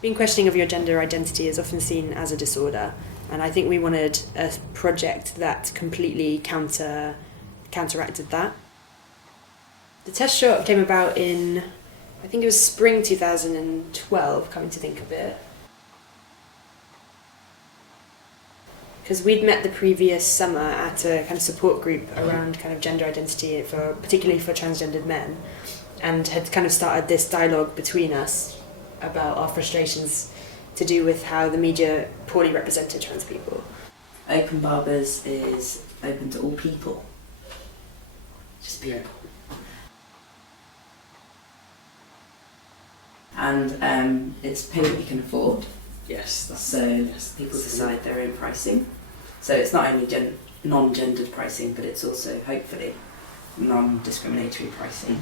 Being questioning of your gender identity is often seen as a disorder, and I think we wanted a project that completely counteracted that. The test shot came about in, I think it was spring 2012, coming to think of it. Because we'd met the previous summer at a kind of support group around kind of gender identity, particularly for transgendered men, and had kind of started this dialogue between us about our frustrations to do with how the media poorly represented trans people. Open Barbers is open to all people. Just people. And it's pay what you can afford. Yes. People decide their own pricing. So it's not only non-gendered pricing, but it's also, hopefully, non-discriminatory pricing.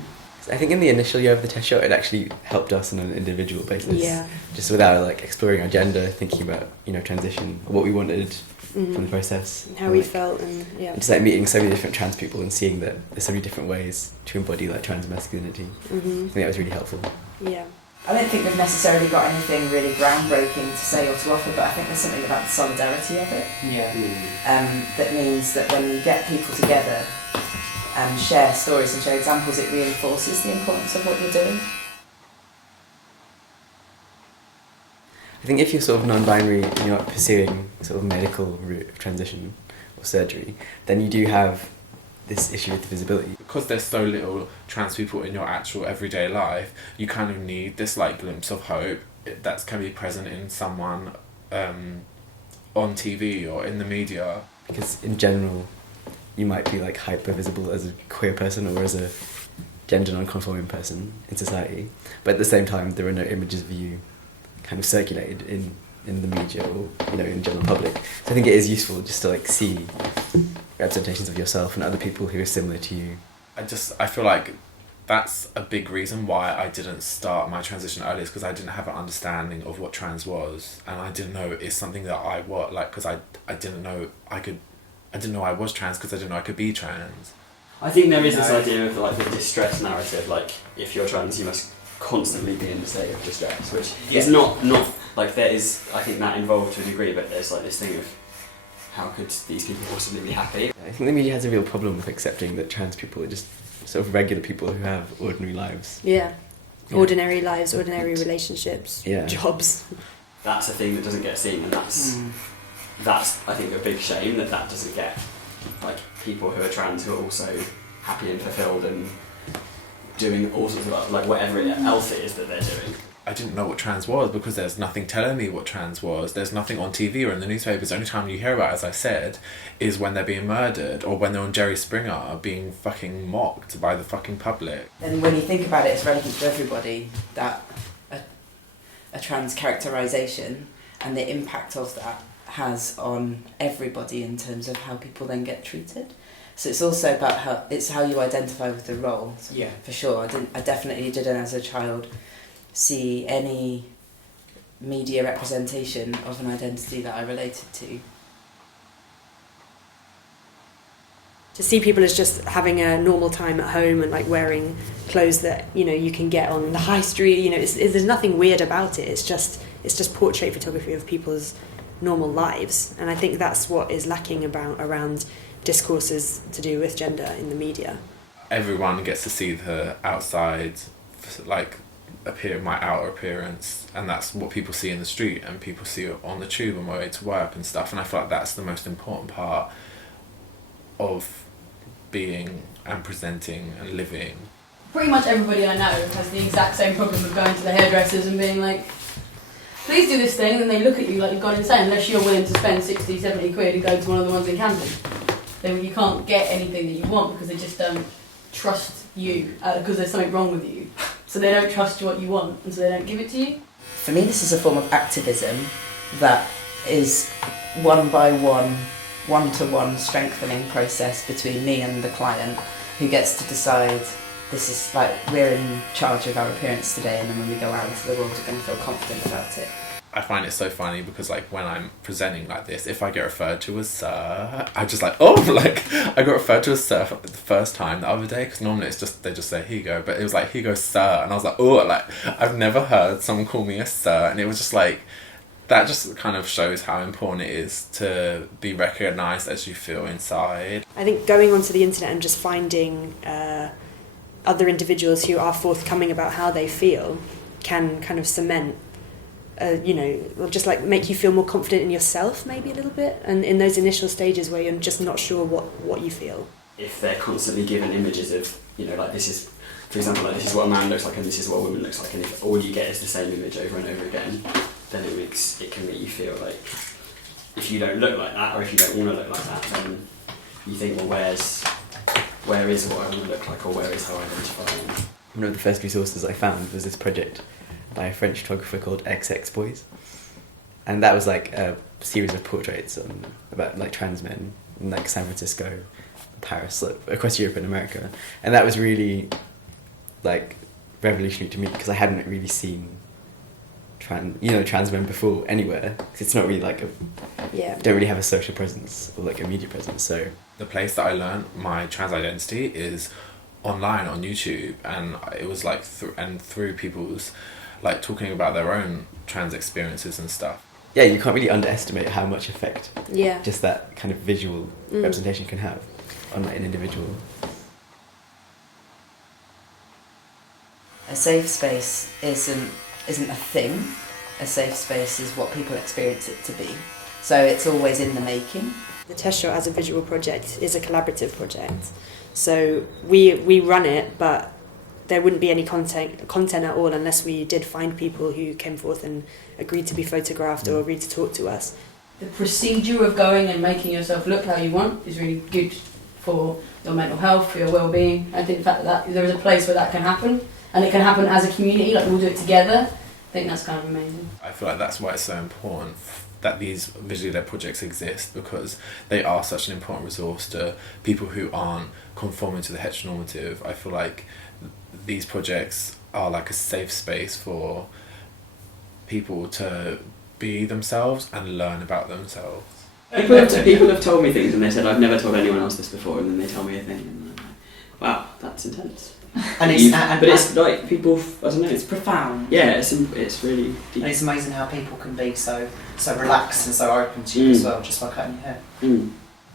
I think in the initial year of the test shot, it actually helped us on an individual basis. Yeah. Just without exploring our gender, thinking about transition, what we wanted from the process, how we felt, and and just meeting so many different trans people and seeing that there's so many different ways to embody trans masculinity. I think that was really helpful. Yeah. I don't think we've necessarily got anything really groundbreaking to say or to offer, but I think there's something about the solidarity of it. Yeah. That means that when you get people together and share stories and share examples, it reinforces the importance of what you're doing. I think if you're sort of non-binary and you're not pursuing sort of medical route of transition or surgery, then you do have this issue with visibility. Because there's so little trans people in your actual everyday life, you kind of need this glimpse of hope that can be present in someone on TV or in the media. Because in general, you might be hyper visible as a queer person or as a gender non-conforming person in society, but at the same time there are no images of you kind of circulated in the media or in general public. So I think it is useful just to see representations of yourself and other people who are similar to you. I feel like that's a big reason why I didn't start my transition earlier, is because I didn't have an understanding of what trans was, and I didn't know it's something that I was because I didn't know I was trans because I didn't know I could be trans. I think there is this idea of the distress narrative, if you're trans you must constantly be in a state of distress, which is not there is, I think, that involved to a degree, but there's this thing of how could these people possibly be happy? I think the media has a real problem with accepting that trans people are just sort of regular people who have ordinary lives. Yeah. Ordinary lives, ordinary relationships, jobs. That's a thing that doesn't get seen, and that's I think a big shame that doesn't get people who are trans who are also happy and fulfilled and doing all sorts of whatever else it is that they're doing. I didn't know what trans was because there's nothing telling me what trans was. There's nothing on TV or in the newspapers. The only time you hear about it, as I said, is when they're being murdered or when they're on Jerry Springer being fucking mocked by the fucking public. And when you think about it, it's relevant to everybody that a trans characterisation and the impact of that has on everybody in terms of how people then get treated. So it's also about how you identify with the role. So yeah, for sure. I definitely didn't, as a child, see any media representation of an identity that I related to. To see people as just having a normal time at home and wearing clothes that you can get on the high street, there's nothing weird about it. It's just portrait photography of people's normal lives, and I think that's what is lacking around discourses to do with gender in the media. Everyone gets to see the outside, my outer appearance, and that's what people see in the street and people see on the tube on my way to work and stuff, and I feel like that's the most important part of being and presenting and living. Pretty much everybody I know has the exact same problem of going to the hairdressers and being please do this thing, and they look at you like you've gone insane unless you're willing to spend 60, 70 quid and go to one of the ones in Camden. Then you can't get anything that you want because they just don't trust you because there's something wrong with you. So they don't trust what you want, and so they don't give it to you. For me, this is a form of activism that is one-to-one strengthening process between me and the client, who gets to decide, this is we're in charge of our appearance today, and then when we go out into the world we're going to feel confident about it. I find it so funny because like when I'm presenting like this, if I get referred to as sir, I just like, oh, like I got referred to as sir for the first time the other day, because normally it's just, they just say here you go, but it was like here you go sir, and I was like, oh, like I've never heard someone call me a sir, and it was just like, that just kind of shows how important it is to be recognised as you feel inside. I think going onto the internet and just finding other individuals who are forthcoming about how they feel can kind of cement, or just like make you feel more confident in yourself maybe a little bit, and in those initial stages where you're just not sure what you feel. If they're constantly given images of, like this is, for example, like this is what a man looks like and this is what a woman looks like, and if all you get is the same image over and over again, then it can make you feel like if you don't look like that, or if you don't want to look like that, then you think, well, where is what I want to look like, or where is how I identify? One of the first resources I found was this project by a French photographer called XX Boys, and that was like a series of portraits about like trans men in like San Francisco, Paris, like, across Europe and America, and that was really like revolutionary to me because I hadn't really seen trans men before anywhere. It's not really like don't really have a social presence or like a media presence. So the place that I learned my trans identity is online on YouTube, and it was like through people's like talking about their own trans experiences and stuff. Yeah, you can't really underestimate how much effect just that kind of visual representation can have on like, an individual. A safe space isn't a thing. A safe space is what people experience it to be. So it's always in the making. The test shot as a visual project is a collaborative project. So we run it, but there wouldn't be any content at all unless we did find people who came forth and agreed to be photographed or agreed to talk to us. The procedure of going and making yourself look how you want is really good for your mental health, for your well-being. I think the fact that there is a place where that can happen, and it can happen as a community, like we'll do it together, I think that's kind of amazing. I feel like that's why it's so important that these visually led projects exist, because they are such an important resource to people who aren't conforming to the heteronormative. I feel like these projects are like a safe space for people to be themselves and learn about themselves. People have told me things and they said, I've never told anyone else this before, and then they tell me a thing and I'm like, wow, that's intense. And it's but it's like people, I don't know, it's profound. Yeah, it's really deep. And it's amazing how people can be so relaxed and so open to you as well, just by cutting your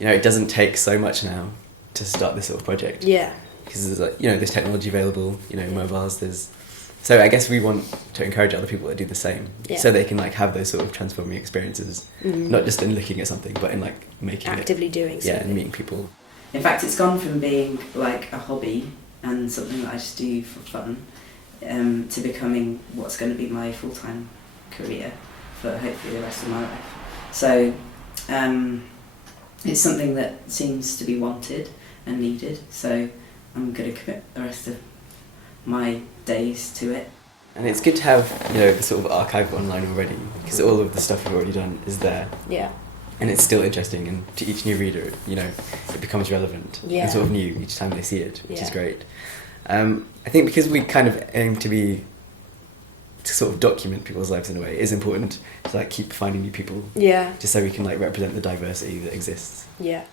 hair. It doesn't take so much now to start this sort of project. Yeah. Because there's like there's technology available, mobiles. So I guess we want to encourage other people to do the same, so they can like have those sort of transforming experiences, not just in looking at something, but in like making actively doing something. Yeah, and meeting people. In fact, it's gone from being like a hobby and something that I just do for fun, to becoming what's going to be my full-time career for hopefully the rest of my life. So it's something that seems to be wanted and needed, so I'm going to commit the rest of my days to it. And it's good to have the sort of archive online already, because all of the stuff you've already done is there. Yeah. And it's still interesting, and to each new reader, it becomes relevant and sort of new each time they see it, which is great. I think because we kind of aim to sort of document people's lives in a way, it is important to like keep finding new people. Yeah. Just so we can like represent the diversity that exists. Yeah.